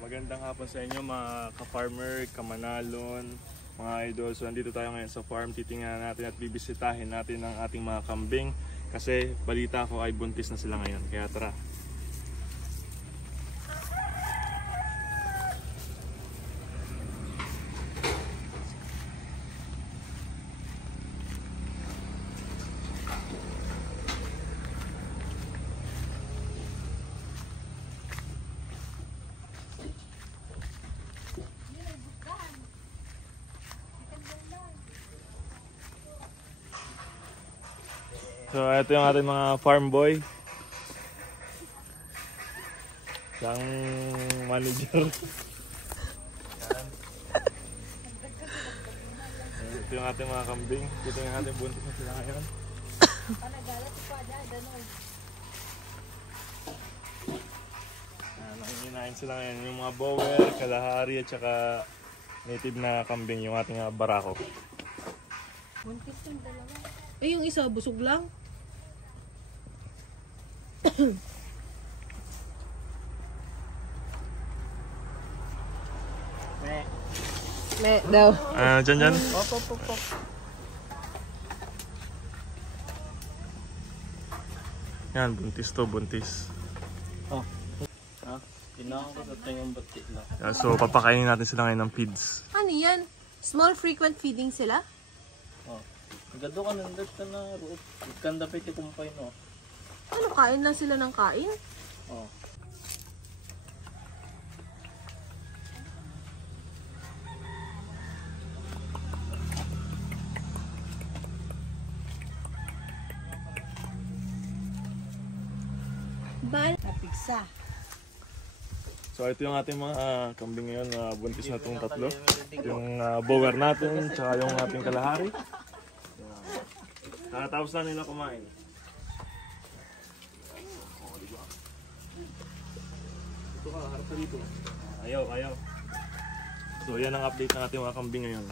Magandang hapon sa inyo mga ka-farmer, kamanalon, mga idol. So nandito tayo ngayon sa farm, titingnan natin at bibisitahin natin ang ating mga kambing. Kasi balita ko ay buntis na sila ngayon, kaya tara. So ito yung ating mga farm boy. Yung manager. Ito yung ating mga kambing. Ito yung ating buntis na sila ngayon. Nanginginain sila ngayon. Yung mga Boer, Kalahari at saka native na kambing, yung ating barako. Buntis yung dalawa. Eh yung isa busog lang. Me daw. Dyan. Pop. Yan, buntis. Oh. Ha? Kailangan ko sa tayong batik lang. Yeah, so papakainin natin sila ngayon ng feeds. Ano yan? Small frequent feeding sila? Oh. Gado ka nandot ka na root. Ikanda pa iti kumpay no. Ano, kain lang sila ng kain? Oh. Napigsa. So ito yung ating mga kambing ngayon, buntis na itong tatlo. Yung Boer natin, tsaka yung ating Kalahari. Nakatapos na nila kumain. Ito ka, harap ka dito. Ayaw. So yan ang update ng ating mga kambing ngayon.